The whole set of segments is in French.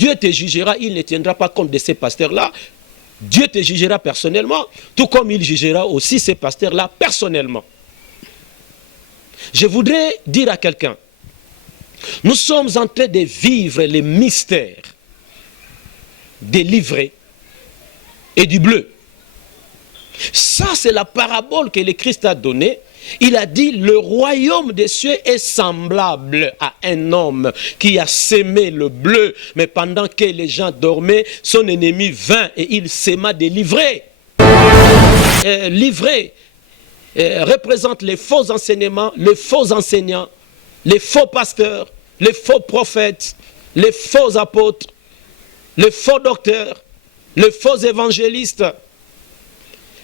Dieu te jugera, il ne tiendra pas compte de ces pasteurs-là. Dieu te jugera personnellement, tout comme il jugera aussi ces pasteurs-là personnellement. Je voudrais dire à quelqu'un, nous sommes en train de vivre les mystères des livrets et du bleu. Ça, c'est la parabole que le Christ a donnée. Il a dit, le royaume des cieux est semblable à un homme qui a sémé le bleu, mais pendant que les gens dormaient, son ennemi vint et il séma des livrets. Livrets représente les faux enseignements, les faux enseignants, les faux pasteurs, les faux prophètes, les faux apôtres, les faux docteurs, les faux évangélistes.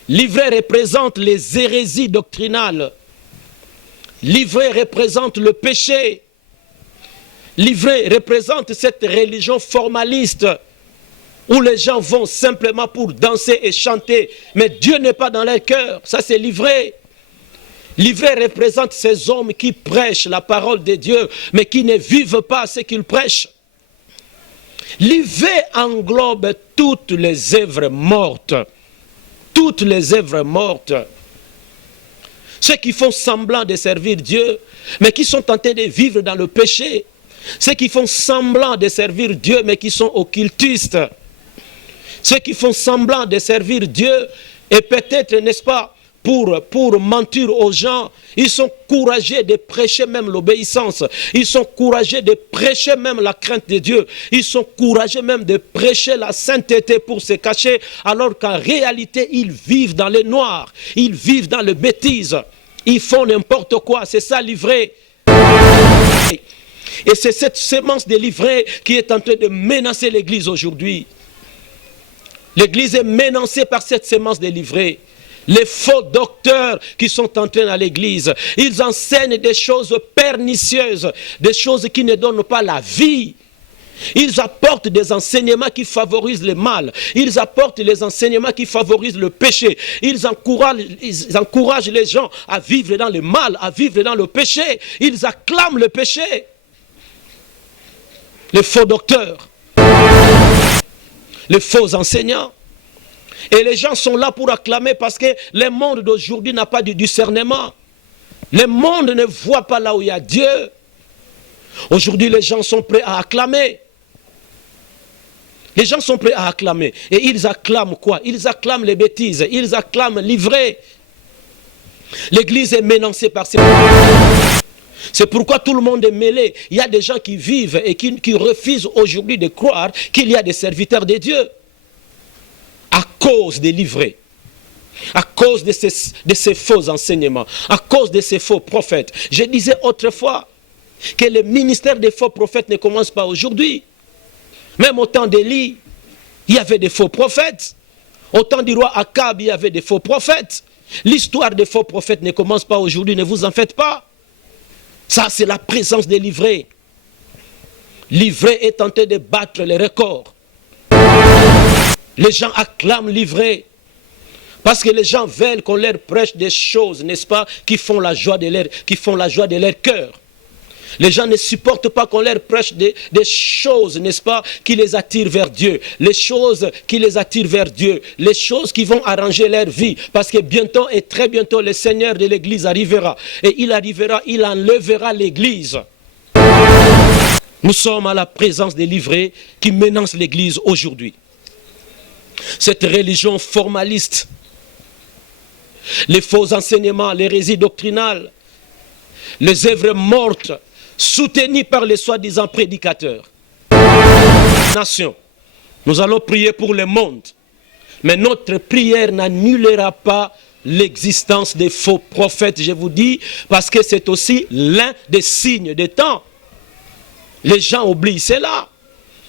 Livret représente les hérésies doctrinales. Livret représente le péché. Livret représente cette religion formaliste où les gens vont simplement pour danser et chanter, mais Dieu n'est pas dans leur cœur. Ça, c'est livret. Livret représente ces hommes qui prêchent la parole de Dieu, mais qui ne vivent pas ce qu'ils prêchent. Livret englobe toutes les œuvres mortes. Toutes les œuvres mortes. Ceux qui font semblant de servir Dieu, mais qui sont tentés de vivre dans le péché. Ceux qui font semblant de servir Dieu, mais qui sont occultistes. Ceux qui font semblant de servir Dieu, et peut-être, n'est-ce pas, pour mentir aux gens, ils sont courageux de prêcher même l'obéissance. Ils sont courageux de prêcher même la crainte de Dieu. Ils sont courageux même de prêcher la sainteté pour se cacher, alors qu'en réalité, ils vivent dans le noir. Ils vivent dans le bêtise. Ils font n'importe quoi. C'est ça l'ivraie. Et c'est cette sémence de l'ivraie qui est en train de menacer l'Église aujourd'hui. L'Église est menacée par cette sémence de l'ivraie. Les faux docteurs qui sont entrés dans l'église, ils enseignent des choses pernicieuses, des choses qui ne donnent pas la vie. Ils apportent des enseignements qui favorisent le mal. Ils apportent les enseignements qui favorisent le péché. Ils encouragent les gens à vivre dans le mal, à vivre dans le péché. Ils acclament le péché. Les faux docteurs, les faux enseignants. Et les gens sont là pour acclamer parce que le monde d'aujourd'hui n'a pas de discernement. Le monde ne voit pas là où il y a Dieu. Aujourd'hui, les gens sont prêts à acclamer. Les gens sont prêts à acclamer. Et ils acclament quoi? Ils acclament les bêtises. Ils acclament l'ivraie. L'église est menacée par ces... C'est pourquoi tout le monde est mêlé. Il y a des gens qui vivent et qui refusent aujourd'hui de croire qu'il y a des serviteurs de Dieu. À cause des livrets, à cause de ces faux enseignements, à cause de ces faux prophètes. Je disais autrefois que le ministère des faux prophètes ne commence pas aujourd'hui. Même au temps d'Élie, il y avait des faux prophètes. Au temps du roi Akab, il y avait des faux prophètes. L'histoire des faux prophètes ne commence pas aujourd'hui, ne vous en faites pas. Ça, c'est la présence des livrets. L'ivraie est en train de battre les records. Les gens acclament l'ivraie parce que les gens veulent qu'on leur prêche des choses, n'est-ce pas, qui font la joie de leur cœur. Les gens ne supportent pas qu'on leur prêche des choses, n'est-ce pas, qui les attirent vers Dieu. Les choses qui les attirent vers Dieu. Les choses qui vont arranger leur vie. Parce que bientôt et très bientôt, le Seigneur de l'Église arrivera. Et il arrivera, il enlèvera l'Église. Nous sommes à la présence des livrets qui menacent l'Église aujourd'hui. Cette religion formaliste, les faux enseignements, l'hérésie doctrinale, les œuvres mortes, soutenues par les soi-disant prédicateurs. Nation, nous allons prier pour le monde, mais notre prière n'annulera pas l'existence des faux prophètes, je vous dis, parce que c'est aussi l'un des signes des temps. Les gens oublient cela.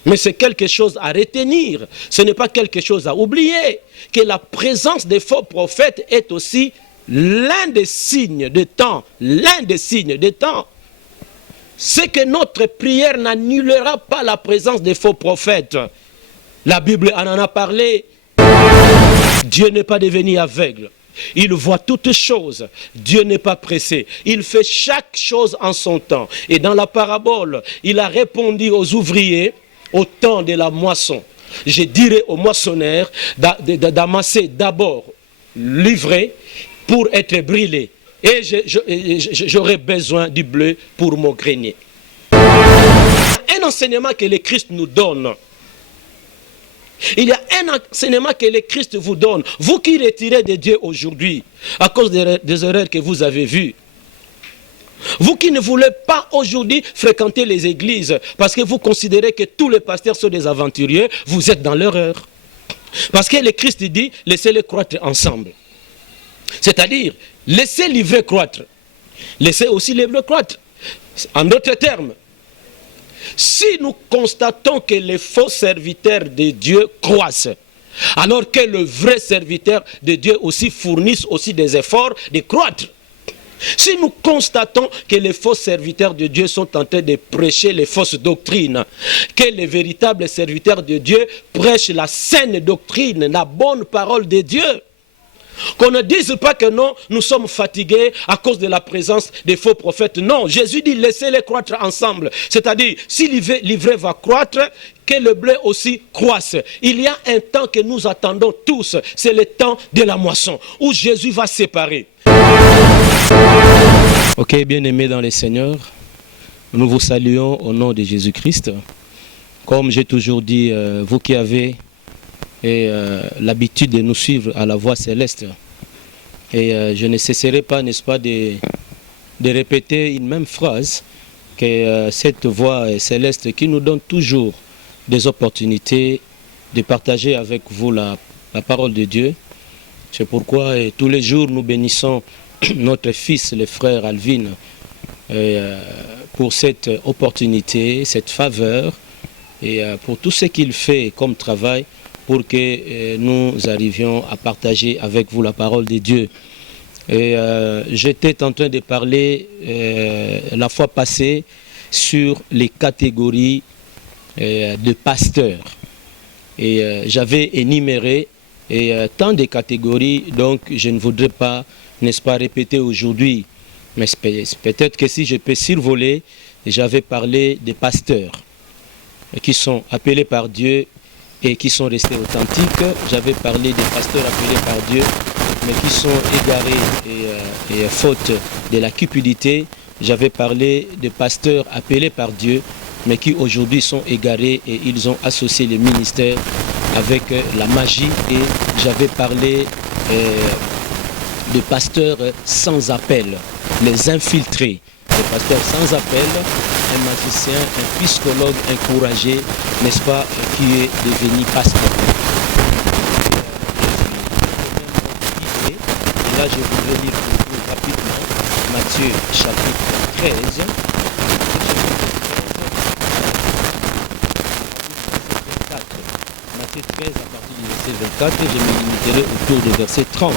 Mais c'est quelque chose à retenir. Ce n'est pas quelque chose à oublier. Que la présence des faux prophètes est aussi l'un des signes des temps. L'un des signes des temps. C'est que notre prière n'annulera pas la présence des faux prophètes. La Bible en a parlé. Dieu n'est pas devenu aveugle. Il voit toutes choses. Dieu n'est pas pressé. Il fait chaque chose en son temps. Et dans la parabole, il a répondu aux ouvriers au temps de la moisson, je dirais aux moissonneurs d'amasser d'abord l'ivraie pour être brûlé. Et j'aurai besoin du bleu pour mon grenier. Un enseignement que le Christ nous donne. Il y a un enseignement que le Christ vous donne. Vous qui retirez de Dieu aujourd'hui, à cause des erreurs que vous avez vues. Vous qui ne voulez pas aujourd'hui fréquenter les églises, parce que vous considérez que tous les pasteurs sont des aventuriers, vous êtes dans l'erreur. Parce que le Christ dit, laissez-les croître ensemble. C'est-à-dire, laissez l'ivraie croître. Laissez aussi les bleus croître. En d'autres termes, si nous constatons que les faux serviteurs de Dieu croissent, alors que le vrai serviteur de Dieu aussi fournissent aussi des efforts de croître. Si nous constatons que les faux serviteurs de Dieu sont en train de prêcher les fausses doctrines, que les véritables serviteurs de Dieu prêchent la saine doctrine, la bonne parole de Dieu, qu'on ne dise pas que non, nous sommes fatigués à cause de la présence des faux prophètes. Non, Jésus dit laissez-les croître ensemble. C'est-à-dire, si l'ivraie va croître, que le blé aussi croisse. Il y a un temps que nous attendons tous, c'est le temps de la moisson, où Jésus va séparer. Ok, bien-aimés dans les Seigneurs, nous vous saluons au nom de Jésus-Christ. Comme j'ai toujours dit, vous qui avez l'habitude de nous suivre à la voix céleste, et je ne cesserai pas, n'est-ce pas, de répéter une même phrase, que cette voix céleste qui nous donne toujours des opportunités de partager avec vous la parole de Dieu. C'est pourquoi tous les jours nous bénissons notre fils, le frère Alvin, pour cette opportunité, cette faveur, et pour tout ce qu'il fait comme travail, pour que nous arrivions à partager avec vous la parole de Dieu. Et j'étais en train de parler la fois passée sur les catégories de pasteurs. Et j'avais énuméré tant de catégories, donc je ne voudrais pas, n'est-ce pas, répéter aujourd'hui. Mais peut-être que si je peux survoler, j'avais parlé des pasteurs qui sont appelés par Dieu et qui sont restés authentiques. J'avais parlé des pasteurs appelés par Dieu, mais qui sont égarés et faute de la cupidité. J'avais parlé des pasteurs appelés par Dieu, mais qui aujourd'hui sont égarés et ils ont associé le ministère avec la magie. Et j'avais parlé de pasteurs sans appel, les infiltrés. Les pasteurs sans appel, un magicien, un psychologue encouragé, n'est-ce pas, qui est devenu pasteur. Et là, je voudrais lire pour vous rapidement Matthieu chapitre 13. Matthieu 13 à partir du verset 24, je me limiterai autour du verset 30.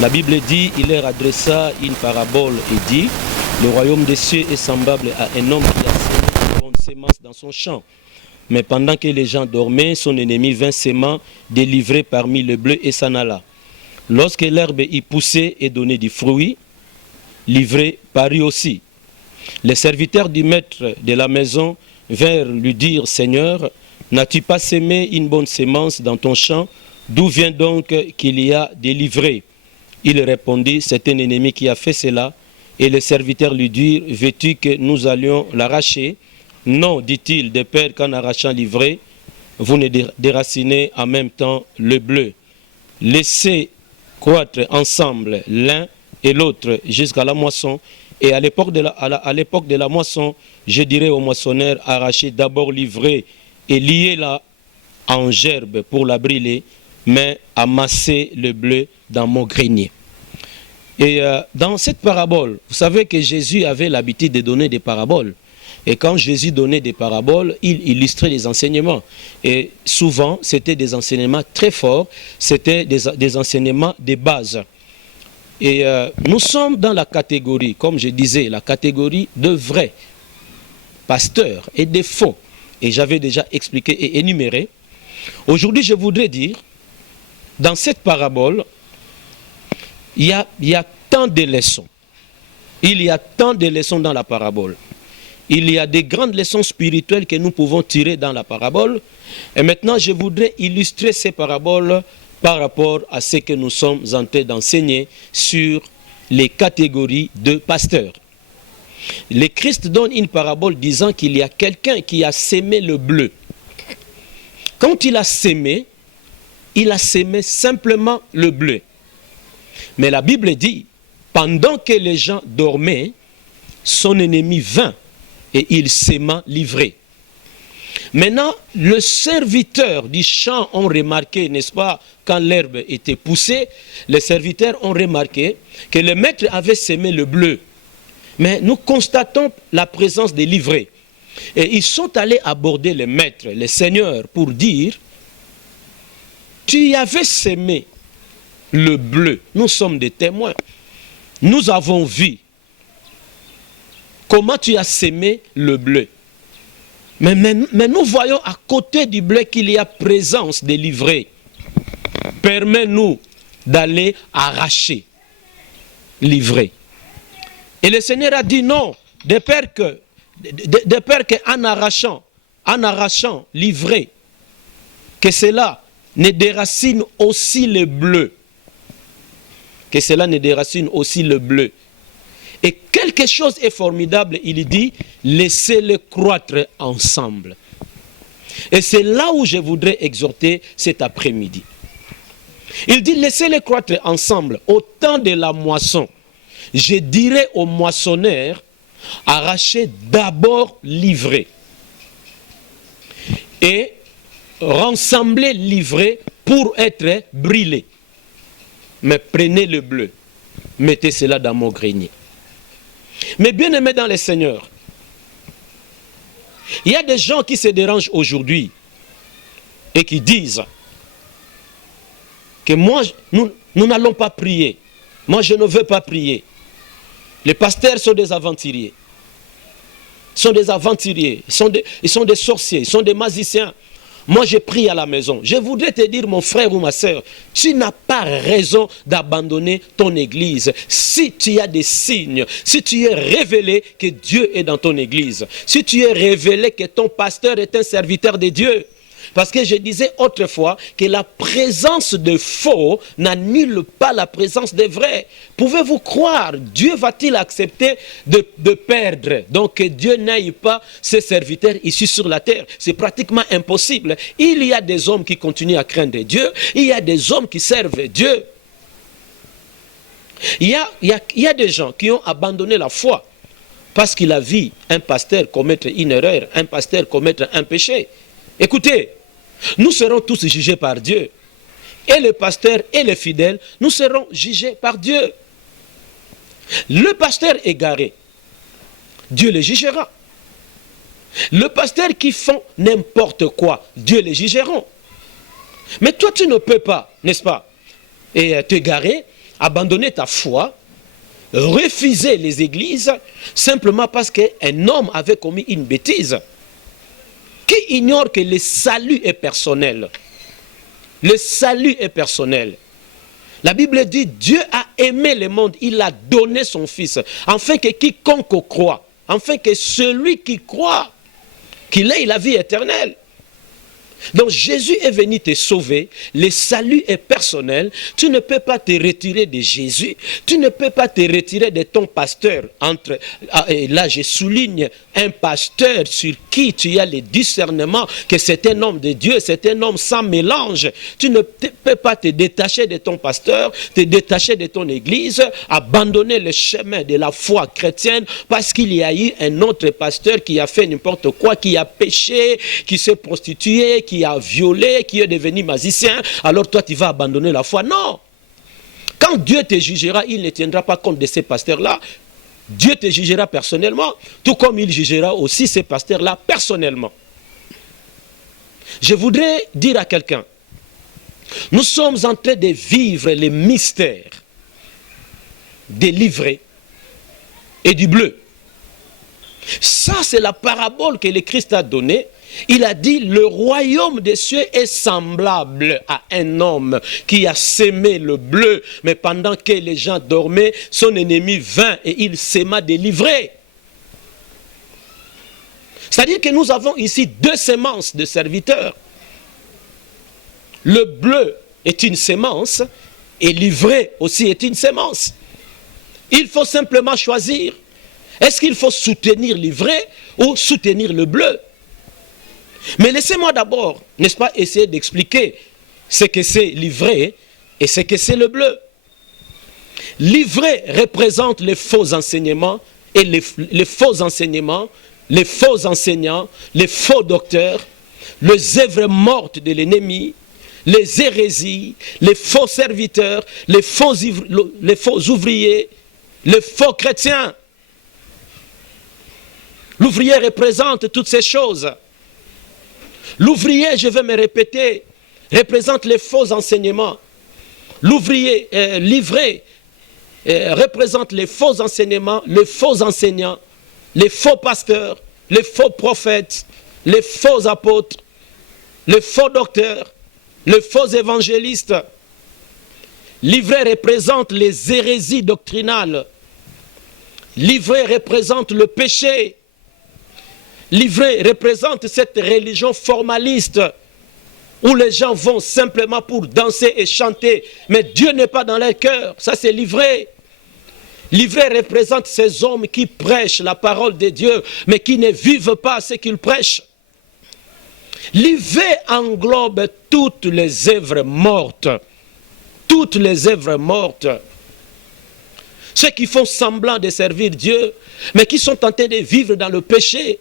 La Bible dit, il leur adressa une parabole et dit, le royaume des cieux est semblable à un homme qui a semé une bonne sémence dans son champ. Mais pendant que les gens dormaient, son ennemi vint s'aimant, délivré parmi le bleu et s'en alla. Lorsque l'herbe y poussait et donnait du fruit, l'ivraie parut aussi. Les serviteurs du maître de la maison vinrent lui dire, Seigneur, n'as-tu pas sémé une bonne sémence dans ton champ? D'où vient donc qu'il y a des livrées? Il répondit, c'est un ennemi qui a fait cela. Et les serviteurs lui dirent, veux-tu que nous allions l'arracher? Non, dit-il, de peur qu'en arrachant l'ivraie, vous ne déracinez en même temps le bleu. Laissez croître ensemble l'un et l'autre jusqu'à la moisson. Et à l'époque de la moisson, je dirais aux moissonneurs, arrachez d'abord l'ivraie et liez-la en gerbe pour la brûler, mais amassez le bleu dans mon grenier. Et dans cette parabole, vous savez que Jésus avait l'habitude de donner des paraboles. Et quand Jésus donnait des paraboles, il illustrait les enseignements. Et souvent, c'était des enseignements très forts, c'était des enseignements de base. Et nous sommes dans la catégorie, comme je disais, la catégorie de vrais pasteurs et de faux. Et j'avais déjà expliqué et énuméré. Aujourd'hui, je voudrais dire, dans cette parabole, il y a tant de leçons. Il y a tant de leçons dans la parabole. il y a des grandes leçons spirituelles que nous pouvons tirer dans la parabole. Et maintenant, je voudrais illustrer ces paraboles par rapport à ce que nous sommes en train d'enseigner sur les catégories de pasteurs. Le Christ donne une parabole disant qu'il y a quelqu'un qui a sémé le bleu. Quand il a sémé simplement le bleu. Mais la Bible dit, pendant que les gens dormaient, son ennemi vint et il séma l'ivraie. Maintenant, le serviteur du champ ont remarqué, n'est-ce pas, quand l'herbe était poussée, les serviteurs ont remarqué que le maître avait sémé le bleu. Mais nous constatons la présence des livrées. Et ils sont allés aborder le maître, le Seigneur, pour dire, tu y avais sémé le bleu. Nous sommes des témoins. Nous avons vu comment tu as sémé le bleu. Mais nous voyons à côté du bleu qu'il y a présence des livrées. Permets-nous d'aller arracher l'ivraie. Et le Seigneur a dit non, de peur qu'en arrachant l'ivraie, que cela ne déracine aussi le bleu. Que cela ne déracine aussi le bleu. Et quelque chose est formidable, il dit, laissez-les croître ensemble. Et c'est là où je voudrais exhorter cet après-midi. Il dit, laissez-les croître ensemble au temps de la moisson. Je dirais aux moissonneurs, arrachez d'abord l'ivraie. Et rassemblez l'ivraie pour être brûlé. Mais prenez le bleu, mettez cela dans mon grenier. Mais bien aimés dans le Seigneur, il y a des gens qui se dérangent aujourd'hui et qui disent que moi, nous n'allons pas prier. Moi, je ne veux pas prier. Les pasteurs sont des aventuriers. Ils sont des aventuriers. Ils sont des sorciers. Ils sont des magiciens. Moi, je prie à la maison. Je voudrais te dire, mon frère ou ma soeur, tu n'as pas raison d'abandonner ton église. Si tu as des signes, si tu es révélé que Dieu est dans ton église, si tu es révélé que ton pasteur est un serviteur de Dieu. Parce que je disais autrefois que la présence de faux n'annule pas la présence des vrais. Pouvez-vous croire, Dieu va-t-il accepter de perdre? Donc que Dieu n'aille pas ses serviteurs ici sur la terre. C'est pratiquement impossible. Il y a des hommes qui continuent à craindre Dieu. Il y a des hommes qui servent Dieu. Il y a des gens qui ont abandonné la foi parce qu'il a vu un pasteur commettre une erreur, un pasteur commettre un péché. Écoutez, nous serons tous jugés par Dieu. Et les pasteurs et les fidèles, nous serons jugés par Dieu. Le pasteur égaré, Dieu le jugera. Le pasteur qui font n'importe quoi, Dieu les jugera. Mais toi, tu ne peux pas, n'est-ce pas, t'égarer, abandonner ta foi, refuser les églises, simplement parce qu'un homme avait commis une bêtise. Qui ignore que le salut est personnel? Le salut est personnel. La Bible dit, Dieu a aimé le monde, il a donné son Fils, afin que quiconque croit, afin que celui qui croit, qu'il ait la vie éternelle. Donc Jésus est venu te sauver, le salut est personnel, tu ne peux pas te retirer de Jésus, tu ne peux pas te retirer de ton pasteur. Et là je souligne un pasteur sur qui tu as le discernement que c'est un homme de Dieu, c'est un homme sans mélange. Tu ne peux pas te détacher de ton pasteur, te détacher de ton église, abandonner le chemin de la foi chrétienne parce qu'il y a eu un autre pasteur qui a fait n'importe quoi, qui a péché, qui s'est prostitué, qui a violé, qui est devenu magicien, alors toi tu vas abandonner la foi. Non! Quand Dieu te jugera, il ne tiendra pas compte de ces pasteurs-là. Dieu te jugera personnellement, tout comme il jugera aussi ces pasteurs-là personnellement. Je voudrais dire à quelqu'un, nous sommes en train de vivre les mystères des livrées et du bleu. Ça, c'est la parabole que le Christ a donnée. Il a dit, le royaume des cieux est semblable à un homme qui a sémé le bleu, mais pendant que les gens dormaient, son ennemi vint et il séma des livrées. C'est-à-dire que nous avons ici deux semences de serviteurs. Le bleu est une semence et l'ivraie aussi est une semence. Il faut simplement choisir. Est-ce qu'il faut soutenir l'ivraie ou soutenir le bleu? Mais laissez-moi d'abord, n'est-ce pas, essayer d'expliquer ce que c'est l'ivraie et ce que c'est le bleu. L'ivraie représente les faux enseignements et les faux enseignements, les faux enseignants, les faux docteurs, les œuvres mortes de l'ennemi, les hérésies, les faux serviteurs, les faux ouvriers, les faux chrétiens. L'ouvrier représente toutes ces choses. L'ouvrier, je vais me répéter, représente les faux enseignements. L'ouvrier, l'ivraie, représente les faux enseignements, les faux enseignants, les faux pasteurs, les faux prophètes, les faux apôtres, les faux docteurs, les faux évangélistes. L'ivraie représente les hérésies doctrinales. L'ivraie représente le péché. L'ivraie représente cette religion formaliste où les gens vont simplement pour danser et chanter, mais Dieu n'est pas dans leur cœur. Ça, c'est l'ivraie. L'ivraie représente ces hommes qui prêchent la parole de Dieu, mais qui ne vivent pas ce qu'ils prêchent. L'ivraie englobe toutes les œuvres mortes. Toutes les œuvres mortes. Ceux qui font semblant de servir Dieu, mais qui sont tentés de vivre dans le péché.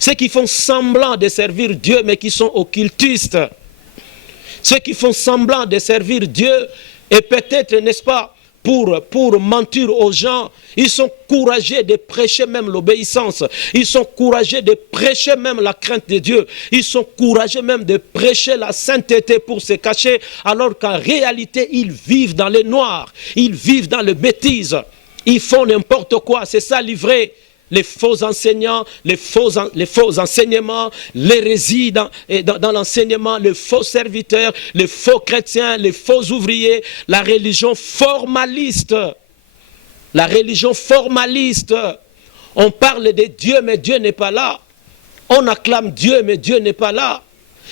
Ceux qui font semblant de servir Dieu, mais qui sont occultistes. Ceux qui font semblant de servir Dieu, et peut-être, n'est-ce pas, pour mentir aux gens, ils sont courageux de prêcher même l'obéissance. Ils sont courageux de prêcher même la crainte de Dieu. Ils sont courageux même de prêcher la sainteté pour se cacher, alors qu'en réalité, ils vivent dans le noir. Ils vivent dans le bêtise. Ils font n'importe quoi. C'est ça l'ivraie. Les faux enseignants, les faux enseignements, l'hérésie dans l'enseignement, les faux serviteurs, les faux chrétiens, les faux ouvriers, la religion formaliste. La religion formaliste. On parle de Dieu, mais Dieu n'est pas là. On acclame Dieu, mais Dieu n'est pas là.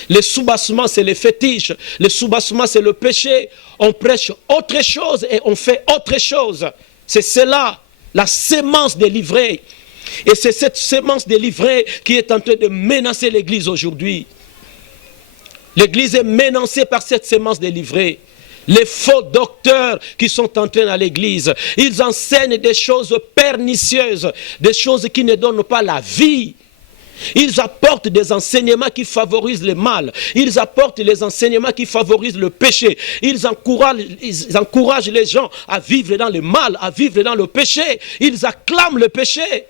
Le soubassement, c'est le fétiche. Le soubassement, c'est le péché. On prêche autre chose et on fait autre chose. C'est cela, la sémence de l'ivraie. Et c'est cette sémence de l'ivraie qui est en train de menacer l'Église aujourd'hui. L'Église est menacée par cette sémence de l'ivraie. Les faux docteurs qui sont entrés dans l'Église, ils enseignent des choses pernicieuses, des choses qui ne donnent pas la vie. Ils apportent des enseignements qui favorisent le mal. Ils apportent les enseignements qui favorisent le péché. Ils encouragent les gens à vivre dans le mal, à vivre dans le péché. Ils acclament le péché.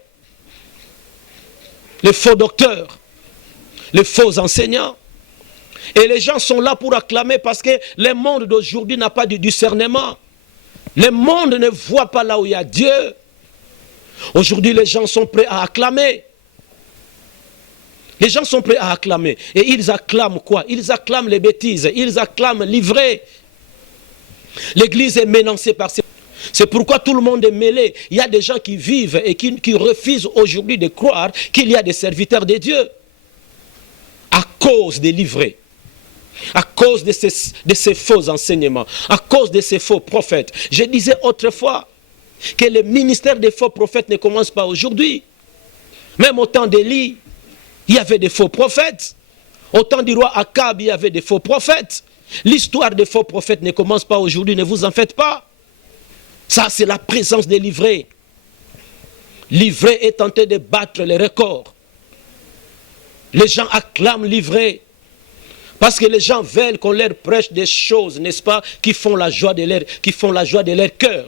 Les faux docteurs, les faux enseignants. Et les gens sont là pour acclamer parce que le monde d'aujourd'hui n'a pas de discernement. Le monde ne voit pas là où il y a Dieu. Aujourd'hui, les gens sont prêts à acclamer. Les gens sont prêts à acclamer. Et ils acclament quoi? Ils acclament les bêtises. Ils acclament l'ivraie. L'Église est menacée par ces... C'est pourquoi tout le monde est mêlé. Il y a des gens qui vivent et qui refusent aujourd'hui de croire qu'il y a des serviteurs de Dieu. À cause des livrets. À cause de ces faux enseignements. À cause de ces faux prophètes. Je disais autrefois que le ministère des faux prophètes ne commence pas aujourd'hui. Même au temps d'Élie, il y avait des faux prophètes. Au temps du roi Akab, il y avait des faux prophètes. L'histoire des faux prophètes ne commence pas aujourd'hui, ne vous en faites pas. Ça, c'est la présence des livrets. L'ivraie est tenté de battre les records. Les gens acclament l'ivraie. Parce que les gens veulent qu'on leur prêche des choses, n'est-ce pas, qui font la joie de leur cœur.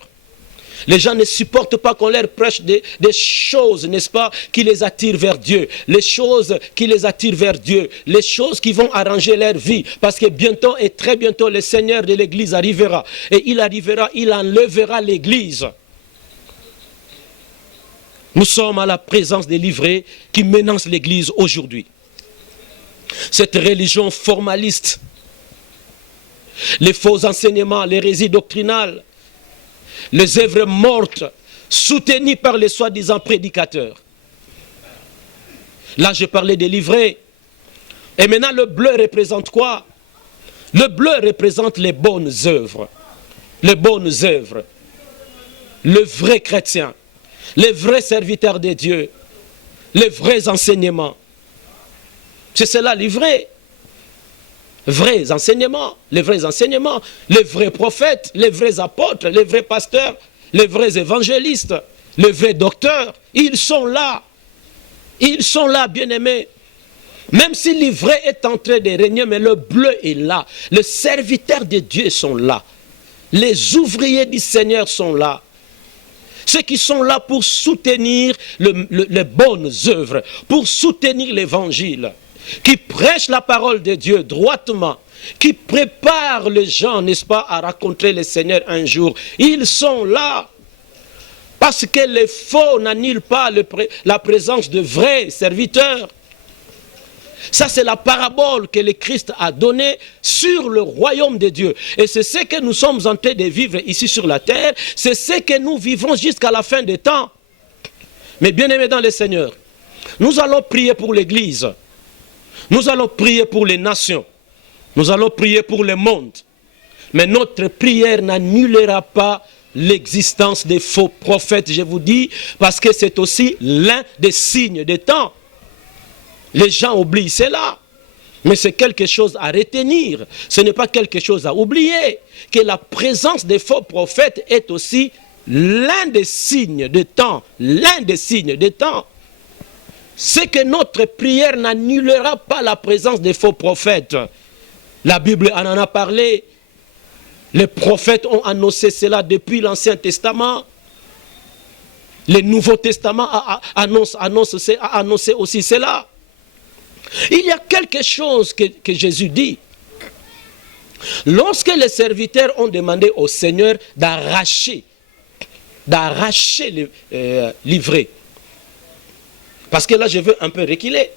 Les gens ne supportent pas qu'on leur prêche des choses, n'est-ce pas, qui les attirent vers Dieu. Les choses qui les attirent vers Dieu. Les choses qui vont arranger leur vie. Parce que bientôt et très bientôt, le Seigneur de l'Église arrivera. Et il arrivera, il enlèvera l'Église. Nous sommes à la présence des livrets qui menacent l'Église aujourd'hui. Cette religion formaliste, les faux enseignements, l'hérésie doctrinale, les œuvres mortes soutenues par les soi-disant prédicateurs. Là, je parlais des livrets. Et maintenant, le bleu représente quoi? Le bleu représente les bonnes œuvres. Les bonnes œuvres. Le vrai chrétien. Les vrais serviteurs de Dieu. Les vrais enseignements. C'est cela, les vrais. Vrais enseignements. Les vrais enseignements. Les vrais prophètes. Les vrais apôtres. Les vrais pasteurs. Les vrais évangélistes. Les vrais docteurs. Ils sont là. Ils sont là, bien-aimés. Même si l'ivraie est en train de régner, mais le bleu est là. Les serviteurs de Dieu sont là. Les ouvriers du Seigneur sont là. Ceux qui sont là pour soutenir les bonnes œuvres, pour soutenir l'évangile, qui prêchent la parole de Dieu droitement, qui préparent les gens, n'est-ce pas, à rencontrer le Seigneur un jour. Ils sont là. Parce que les faux n'annulent pas la présence de vrais serviteurs. Ça, c'est la parabole que le Christ a donnée sur le royaume de Dieu. Et c'est ce que nous sommes en train de vivre ici sur la terre. C'est ce que nous vivrons jusqu'à la fin des temps. Mais bien aimés dans le Seigneur, nous allons prier pour l'Église. Nous allons prier pour les nations. Nous allons prier pour le monde. Mais notre prière n'annulera pas l'existence des faux prophètes, je vous dis, parce que c'est aussi l'un des signes des temps. Les gens oublient cela, mais c'est quelque chose à retenir. Ce n'est pas quelque chose à oublier, que la présence des faux prophètes est aussi l'un des signes des temps. L'un des signes des temps. C'est que notre prière n'annulera pas la présence des faux prophètes. La Bible en a parlé. Les prophètes ont annoncé cela depuis l'Ancien Testament. Le Nouveau Testament a annoncé aussi cela. Il y a quelque chose que Jésus dit. Lorsque les serviteurs ont demandé au Seigneur d'arracher l'ivraie. Parce que là, je veux un peu reculer.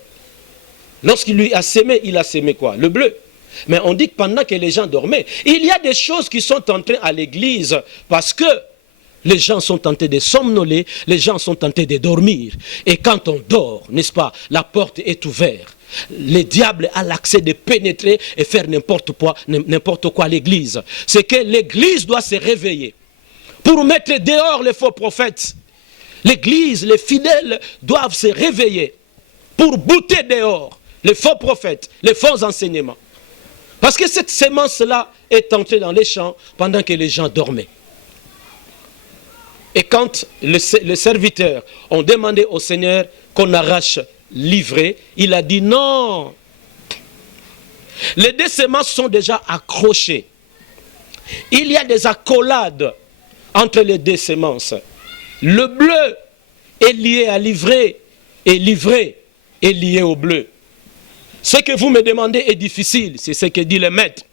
Lorsqu'il lui a sémé, il a sémé quoi? Le bleu. Mais on dit que pendant que les gens dormaient, il y a des choses qui sont entrées à l'église parce que les gens sont tentés de somnoler, les gens sont tentés de dormir. Et quand on dort, n'est-ce pas, la porte est ouverte. Le diable a l'accès de pénétrer et faire n'importe quoi à l'église. C'est que l'église doit se réveiller pour mettre dehors les faux prophètes. L'église, les fidèles doivent se réveiller pour bouter dehors les faux prophètes, les faux enseignements. Parce que cette sémence-là est entrée dans les champs pendant que les gens dormaient. Et quand les serviteurs ont demandé au Seigneur qu'on arrache l'ivraie, il a dit non. Les deux semences sont déjà accrochées. Il y a des accolades entre les deux semences. Le bleu est lié à l'ivraie et l'ivraie est lié au bleu. Ce que vous me demandez est difficile, c'est ce que dit le maître.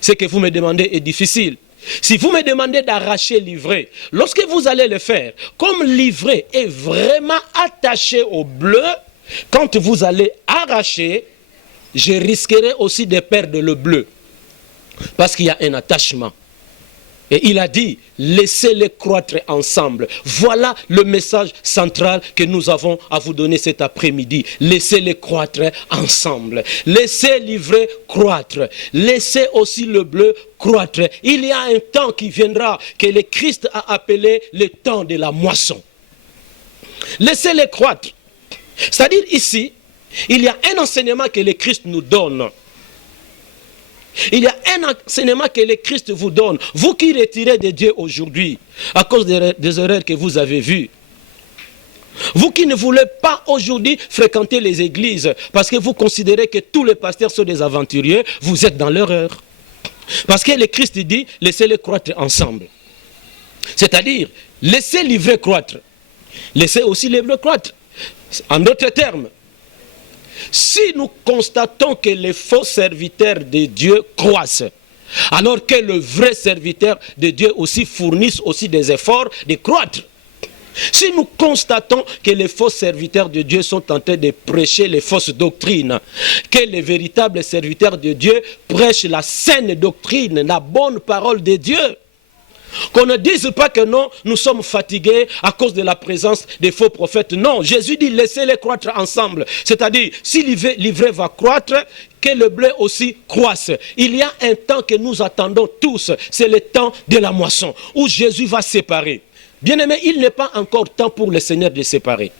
Ce que vous me demandez est difficile. Si vous me demandez d'arracher l'ivraie, lorsque vous allez le faire, comme l'ivraie est vraiment attachée au bleu, quand vous allez arracher, je risquerai aussi de perdre le bleu. Parce qu'il y a un attachement. Et il a dit, laissez-les croître ensemble. Voilà le message central que nous avons à vous donner cet après-midi. Laissez-les croître ensemble. Laissez l'ivraie croître. Laissez aussi le bleu croître. Il y a un temps qui viendra que le Christ a appelé le temps de la moisson. Laissez-les croître. C'est-à-dire ici, il y a un enseignement que le Christ nous donne. Il y a un enseignement que le Christ vous donne. Vous qui retirez de Dieu aujourd'hui, à cause des erreurs que vous avez vues. Vous qui ne voulez pas aujourd'hui fréquenter les églises, parce que vous considérez que tous les pasteurs sont des aventuriers, vous êtes dans l'erreur. Parce que le Christ dit, laissez-les croître ensemble. C'est-à-dire, laissez l'ivraie croître. Laissez aussi les bleus croître. En d'autres termes, si nous constatons que les faux serviteurs de Dieu croissent, alors que le vrai serviteur de Dieu aussi fournissent aussi des efforts de croître. Si nous constatons que les faux serviteurs de Dieu sont en train de prêcher les fausses doctrines, que les véritables serviteurs de Dieu prêchent la saine doctrine, la bonne parole de Dieu, Qu'on ne dise pas que non, nous sommes fatigués à cause de la présence des faux prophètes. Non, Jésus dit laissez-les croître ensemble. C'est-à-dire, si l'ivraie va croître, que le blé aussi croisse. Il y a un temps que nous attendons tous, c'est le temps de la moisson, où Jésus va séparer. Bien-aimé, il n'est pas encore temps pour le Seigneur de séparer.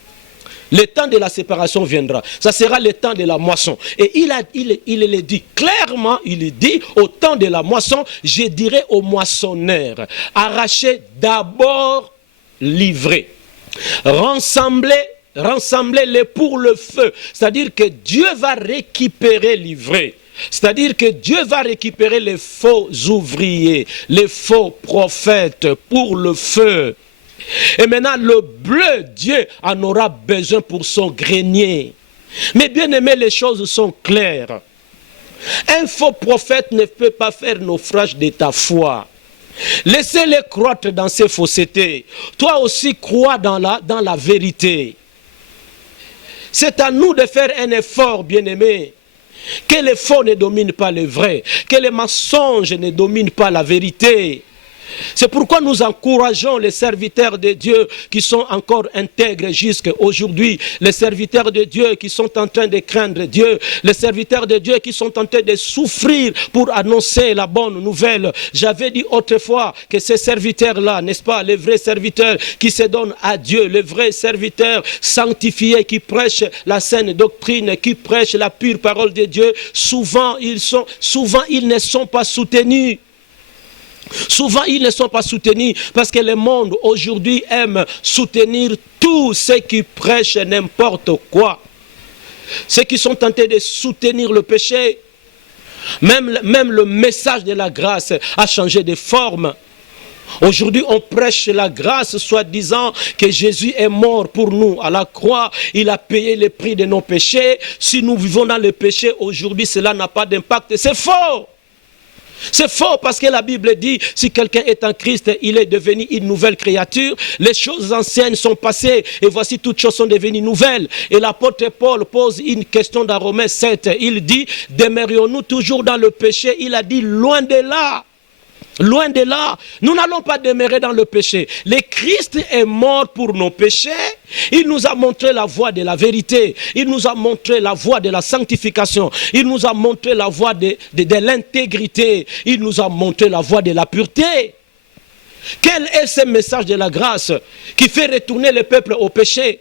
Le temps de la séparation viendra. Ça sera le temps de la moisson. Et il le dit clairement, il dit, au temps de la moisson, je dirai aux moissonneurs, arrachez d'abord l'ivraie. Rassemblez-les pour le feu. C'est-à-dire que Dieu va récupérer l'ivraie. C'est-à-dire que Dieu va récupérer les faux ouvriers, les faux prophètes pour le feu. Et maintenant, le bleu, Dieu en aura besoin pour son grenier. Mais bien aimé, les choses sont claires. Un faux prophète ne peut pas faire naufrage de ta foi. Laissez-les croître dans ses faussetés. Toi aussi, crois dans la vérité. C'est à nous de faire un effort, bien aimé. Que les faux ne dominent pas le vrai. Que les mensonges ne dominent pas la vérité. C'est pourquoi nous encourageons les serviteurs de Dieu qui sont encore intègres jusqu'à aujourd'hui, les serviteurs de Dieu qui sont en train de craindre Dieu, les serviteurs de Dieu qui sont en train de souffrir pour annoncer la bonne nouvelle. J'avais dit autrefois que ces serviteurs-là, n'est-ce pas, les vrais serviteurs qui se donnent à Dieu, les vrais serviteurs sanctifiés qui prêchent la saine doctrine, qui prêchent la pure parole de Dieu, souvent ils ne sont pas soutenus. Souvent, ils ne sont pas soutenus parce que le monde aujourd'hui aime soutenir tous ceux qui prêchent n'importe quoi. Ceux qui sont tentés de soutenir le péché, même le message de la grâce a changé de forme. Aujourd'hui, on prêche la grâce, soi-disant que Jésus est mort pour nous à la croix. Il a payé le prix de nos péchés. Si nous vivons dans le péché aujourd'hui, cela n'a pas d'impact. C'est faux! C'est faux parce que la Bible dit, si quelqu'un est en Christ, il est devenu une nouvelle créature. Les choses anciennes sont passées et voici toutes choses sont devenues nouvelles. Et l'apôtre Paul pose une question dans Romains 7. Il dit, demeurions-nous toujours dans le péché? Il a dit, loin de là. Loin de là, nous n'allons pas demeurer dans le péché. Le Christ est mort pour nos péchés. Il nous a montré la voie de la vérité. Il nous a montré la voie de la sanctification. Il nous a montré la voie de l'intégrité. Il nous a montré la voie de la pureté. Quel est ce message de la grâce qui fait retourner le peuple au péché?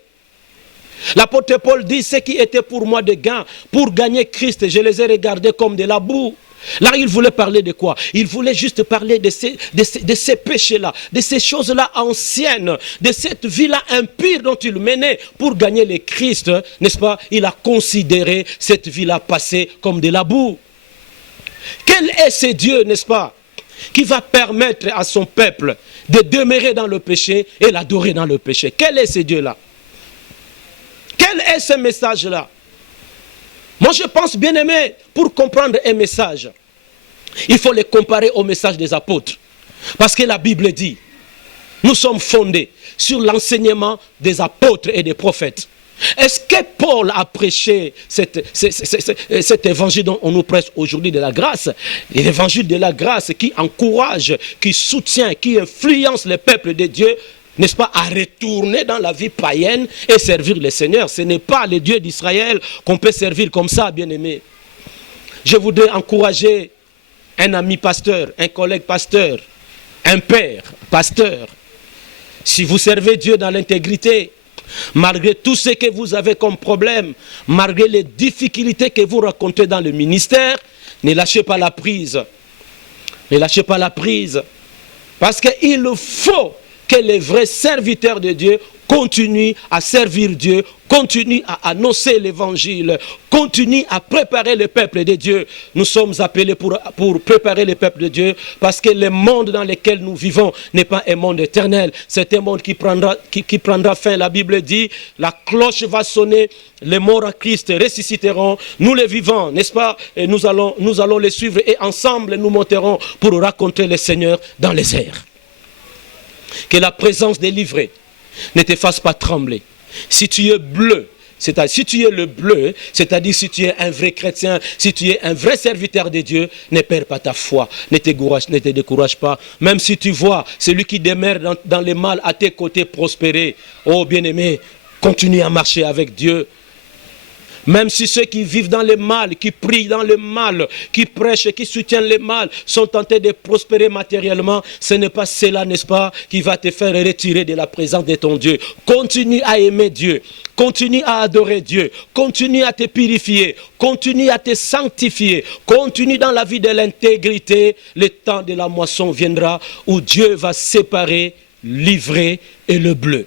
L'apôtre Paul dit, ce qui était pour moi de gain, pour gagner Christ, je les ai regardés comme de la boue. Là, il voulait parler de quoi? Il voulait juste parler de ces péchés-là, de ces choses-là anciennes, de cette vie-là impure dont il menait pour gagner le Christ, n'est-ce pas? Il a considéré cette vie-là passée comme de la boue. Quel est ce Dieu, n'est-ce pas, qui va permettre à son peuple de demeurer dans le péché et l'adorer dans le péché? Quel est ce Dieu-là? Quel est ce message-là? Moi, je pense, bien aimé, pour comprendre un message, il faut le comparer au message des apôtres. Parce que la Bible dit, nous sommes fondés sur l'enseignement des apôtres et des prophètes. Est-ce que Paul a prêché cet évangile dont on nous prêche aujourd'hui de la grâce? L'évangile de la grâce qui encourage, qui soutient, qui influence le peuple de Dieu, n'est-ce pas, à retourner dans la vie païenne et servir le Seigneur. Ce n'est pas le Dieu d'Israël qu'on peut servir comme ça, bien-aimé. Je voudrais encourager un ami pasteur, un collègue pasteur, un père pasteur. Si vous servez Dieu dans l'intégrité, malgré tout ce que vous avez comme problème, malgré les difficultés que vous rencontrez dans le ministère, ne lâchez pas la prise. Ne lâchez pas la prise. Parce qu'il faut que les vrais serviteurs de Dieu continuent à servir Dieu, continuent à annoncer l'évangile, continuent à préparer le peuple de Dieu. Nous sommes appelés pour préparer le peuple de Dieu parce que le monde dans lequel nous vivons n'est pas un monde éternel. C'est un monde qui prendra fin. La Bible dit, la cloche va sonner, les morts en Christ ressusciteront, nous les vivants, n'est-ce pas? Et nous allons les suivre et ensemble nous monterons pour rencontrer le Seigneur dans les airs. Que la présence des livrés ne te fasse pas trembler. Si tu es bleu, c'est-à-dire si tu es le bleu, c'est-à-dire si tu es un vrai chrétien, si tu es un vrai serviteur de Dieu, ne perds pas ta foi, ne te décourage pas. Même si tu vois celui qui demeure dans le mal à tes côtés prospérer, oh bien-aimé, continue à marcher avec Dieu. Même si ceux qui vivent dans le mal, qui prient dans le mal, qui prêchent, qui soutiennent le mal, sont tentés de prospérer matériellement, ce n'est pas cela, n'est-ce pas, qui va te faire retirer de la présence de ton Dieu. Continue à aimer Dieu, continue à adorer Dieu, continue à te purifier, continue à te sanctifier, continue dans la vie de l'intégrité. Le temps de la moisson viendra où Dieu va séparer l'ivraie et le bleu.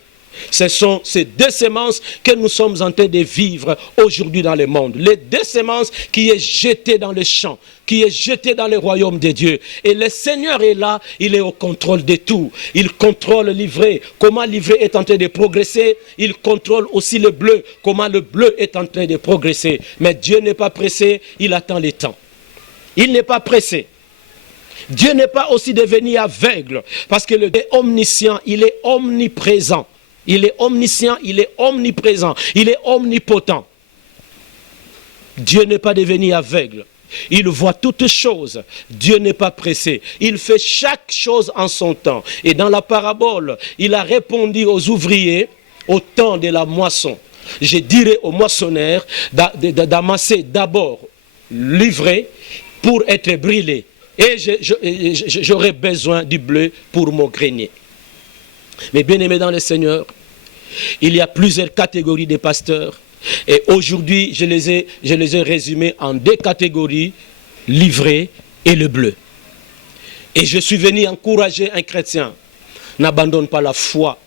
Ce sont ces deux semences que nous sommes en train de vivre aujourd'hui dans le monde. Les deux semences qui est jetées dans le champ, qui est jetée dans le royaume de Dieu. Et le Seigneur est là, il est au contrôle de tout. Il contrôle l'ivraie, comment l'ivraie est en train de progresser. Il contrôle aussi le bleu, comment le bleu est en train de progresser. Mais Dieu n'est pas pressé, il attend le temps. Il n'est pas pressé. Dieu n'est pas aussi devenu aveugle, parce que le Dieu est omniscient, il est omniprésent. Il est omniscient, il est omniprésent, il est omnipotent. Dieu n'est pas devenu aveugle. Il voit toutes choses. Dieu n'est pas pressé. Il fait chaque chose en son temps. Et dans la parabole, il a répondu aux ouvriers au temps de la moisson. Je dirais aux moissonneurs d'amasser d'abord l'ivraie pour être brûlé. Et j'aurai besoin du bleu pour mon grenier. Mais bien aimés dans le Seigneur, il y a plusieurs catégories de pasteurs. Et aujourd'hui, je les ai résumés en deux catégories, l'ivraie et le bleu. Et je suis venu encourager un chrétien. N'abandonne pas la foi.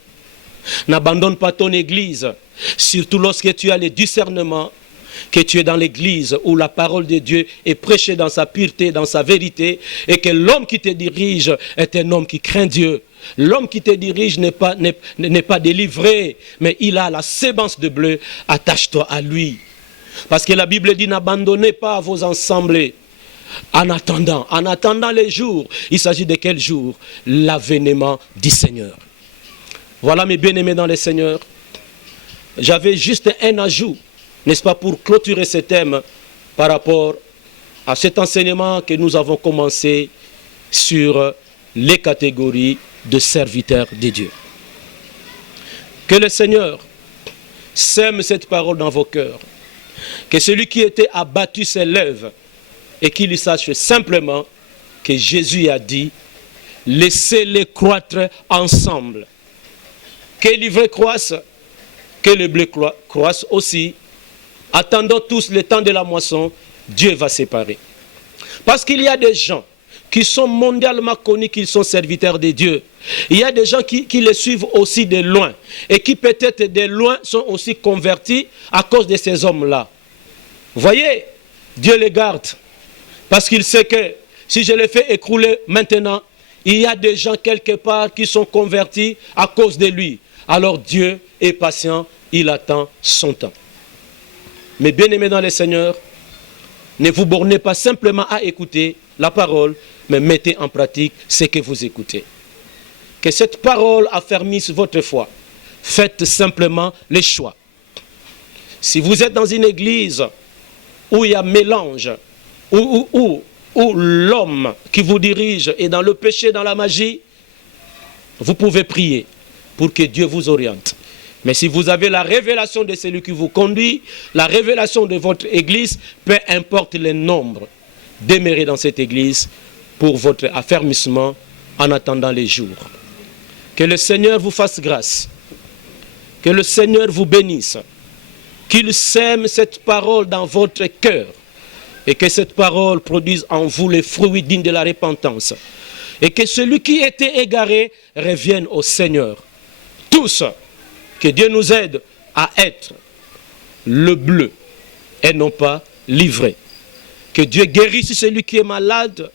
N'abandonne pas ton église. Surtout lorsque tu as le discernement, que tu es dans l'église où la parole de Dieu est prêchée dans sa pureté, dans sa vérité, et que l'homme qui te dirige est un homme qui craint Dieu. L'homme qui te dirige n'est pas délivré, mais il a la sémence de bleu. Attache-toi à lui. Parce que la Bible dit, n'abandonnez pas vos assemblées. En attendant les jours. Il s'agit de quel jour? L'avènement du Seigneur. Voilà mes bien-aimés dans le Seigneur. J'avais juste un ajout, n'est-ce pas, pour clôturer ce thème par rapport à cet enseignement que nous avons commencé sur les catégories de serviteurs de Dieu. Que le Seigneur sème cette parole dans vos cœurs. Que celui qui était abattu se lève et qu'il sache simplement que Jésus a dit, laissez-les croître ensemble. Que l'ivraie croisse, que le blé croisse aussi. Attendons tous le temps de la moisson, Dieu va séparer. Parce qu'il y a des gens qui sont mondialement connus qu'ils sont serviteurs de Dieu. Il y a des gens qui les suivent aussi de loin et qui peut-être de loin sont aussi convertis à cause de ces hommes-là. Voyez, Dieu les garde parce qu'il sait que si je les fais écrouler maintenant, il y a des gens quelque part qui sont convertis à cause de lui. Alors Dieu est patient, il attend son temps. Mais bien aimés dans le Seigneur, ne vous bornez pas simplement à écouter la parole, mais mettez en pratique ce que vous écoutez. Que cette parole affermisse votre foi. Faites simplement les choix. Si vous êtes dans une église où il y a mélange, où l'homme qui vous dirige est dans le péché, dans la magie, vous pouvez prier pour que Dieu vous oriente. Mais si vous avez la révélation de celui qui vous conduit, la révélation de votre église, peu importe le nombre, demeurez dans cette église pour votre affermissement en attendant les jours. Que le Seigneur vous fasse grâce. Que le Seigneur vous bénisse. Qu'il sème cette parole dans votre cœur. Et que cette parole produise en vous les fruits dignes de la repentance. Et que celui qui était égaré revienne au Seigneur. Tous, que Dieu nous aide à être le bleu et non pas l'ivraie. Que Dieu guérisse celui qui est malade.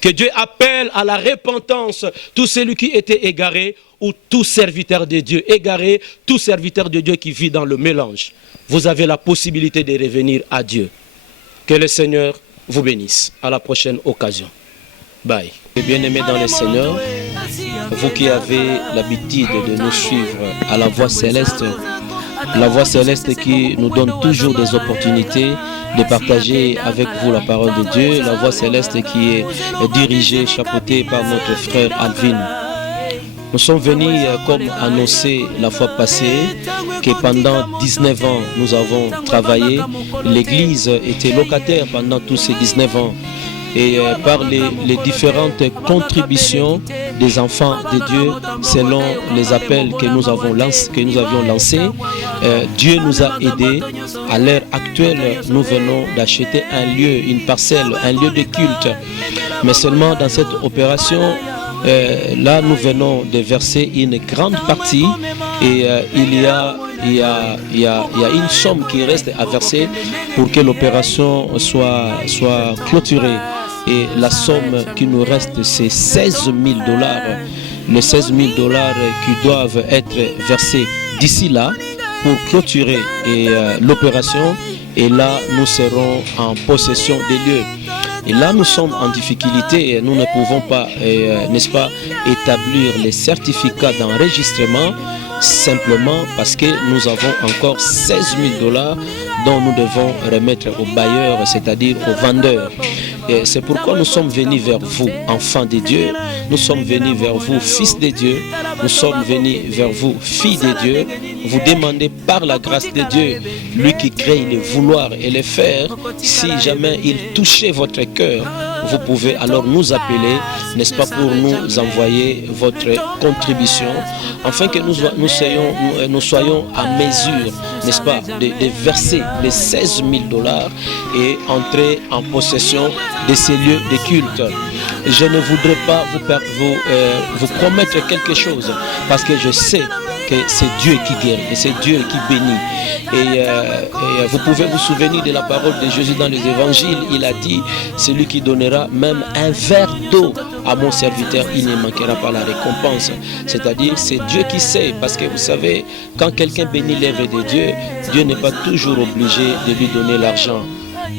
Que Dieu appelle à la repentance tout celui qui était égaré ou tout serviteur de Dieu égaré, tout serviteur de Dieu qui vit dans le mélange. Vous avez la possibilité de revenir à Dieu. Que le Seigneur vous bénisse. À la prochaine occasion. Bye. Bien-aimés dans le Seigneur, vous qui avez l'habitude de nous suivre à la Voix Céleste, La Voix Céleste qui nous donne toujours des opportunités de partager avec vous la parole de Dieu. La Voix Céleste qui est dirigée, chapeautée par notre frère Alvin. Nous sommes venus, comme annoncé la fois passée, que pendant 19 ans, nous avons travaillé. L'Église était locataire pendant tous ces 19 ans. Et par les différentes contributions des enfants de Dieu, selon les appels que nous avions lancés, Dieu nous a aidés. À l'heure actuelle, nous venons d'acheter un lieu, une parcelle, un lieu de culte. Mais seulement dans cette opération, là, nous venons de verser une grande partie et il y a une somme qui reste à verser pour que l'opération soit clôturée. Et la somme qui nous reste, c'est 16 000 $. Les 16 000 $ qui doivent être versés d'ici là pour clôturer l'opération. Et là, nous serons en possession des lieux. Et là, nous sommes en difficulté et nous ne pouvons pas, n'est-ce pas, établir les certificats d'enregistrement simplement parce que nous avons encore 16 000 $ dont nous devons remettre aux bailleurs, c'est-à-dire aux vendeurs. Et c'est pourquoi nous sommes venus vers vous, enfants de Dieu. Nous sommes venus vers vous, fils de Dieu. Nous sommes venus vers vous, filles de Dieu. Vous demandez par la grâce de Dieu, lui qui crée les vouloir et les faire, si jamais il touchait votre cœur, vous pouvez alors nous appeler, n'est-ce pas, pour nous envoyer votre contribution, afin que nous soyons à mesure, n'est-ce pas, de verser les 16 000 $ et entrer en possession de ces lieux de culte. Je ne voudrais pas vous promettre quelque chose, parce que je sais que c'est Dieu qui guérit et c'est Dieu qui bénit. Et vous pouvez vous souvenir de la parole de Jésus dans les évangiles. Il a dit, celui qui donnera même un verre d'eau à mon serviteur, il ne manquera pas la récompense. C'est-à-dire, c'est Dieu qui sait, parce que vous savez, quand quelqu'un bénit l'œuvre de Dieu, Dieu n'est pas toujours obligé de lui donner l'argent.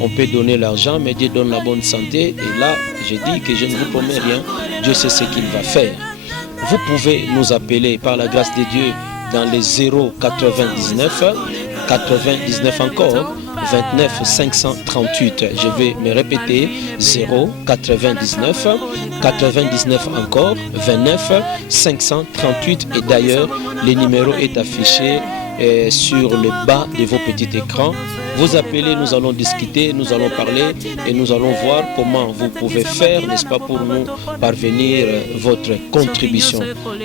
On peut donner l'argent, mais Dieu donne la bonne santé. Et là, je dis que je ne vous promets rien. Dieu sait ce qu'il va faire. Vous pouvez nous appeler par la grâce de Dieu dans les 099 99 encore 29 538. Je vais me répéter, 099 99 encore 29 538. Et d'ailleurs, le numéro est affiché sur le bas de vos petits écrans. Vous appelez, nous allons discuter, nous allons parler et nous allons voir comment vous pouvez faire, n'est-ce pas, pour nous parvenir votre contribution.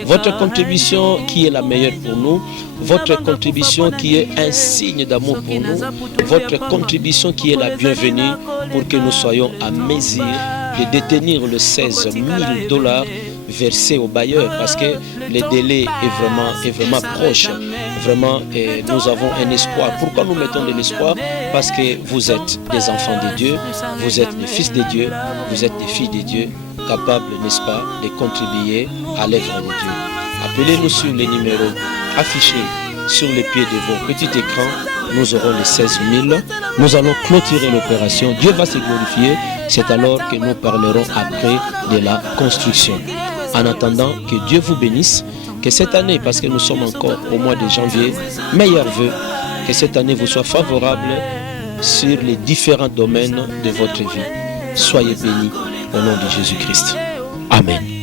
Votre contribution qui est la meilleure pour nous, votre contribution qui est un signe d'amour pour nous, votre contribution qui est la bienvenue pour que nous soyons à mesure de détenir le 16 000 $ versés au bailleur, parce que le délai est vraiment proche. Vraiment, nous avons un espoir. Pourquoi nous mettons de l'espoir? Parce que vous êtes des enfants de Dieu, vous êtes des fils de Dieu, vous êtes des filles de Dieu, capables, n'est-ce pas, de contribuer à l'œuvre de Dieu. Appelez-nous sur les numéros affichés sur les pieds de vos petits écrans. Nous aurons les 16 000. Nous allons clôturer l'opération. Dieu va se glorifier. C'est alors que nous parlerons après de la construction. En attendant, que Dieu vous bénisse. Que cette année, parce que nous sommes encore au mois de janvier, meilleurs vœux, que cette année vous soit favorable sur les différents domaines de votre vie. Soyez bénis au nom de Jésus-Christ. Amen.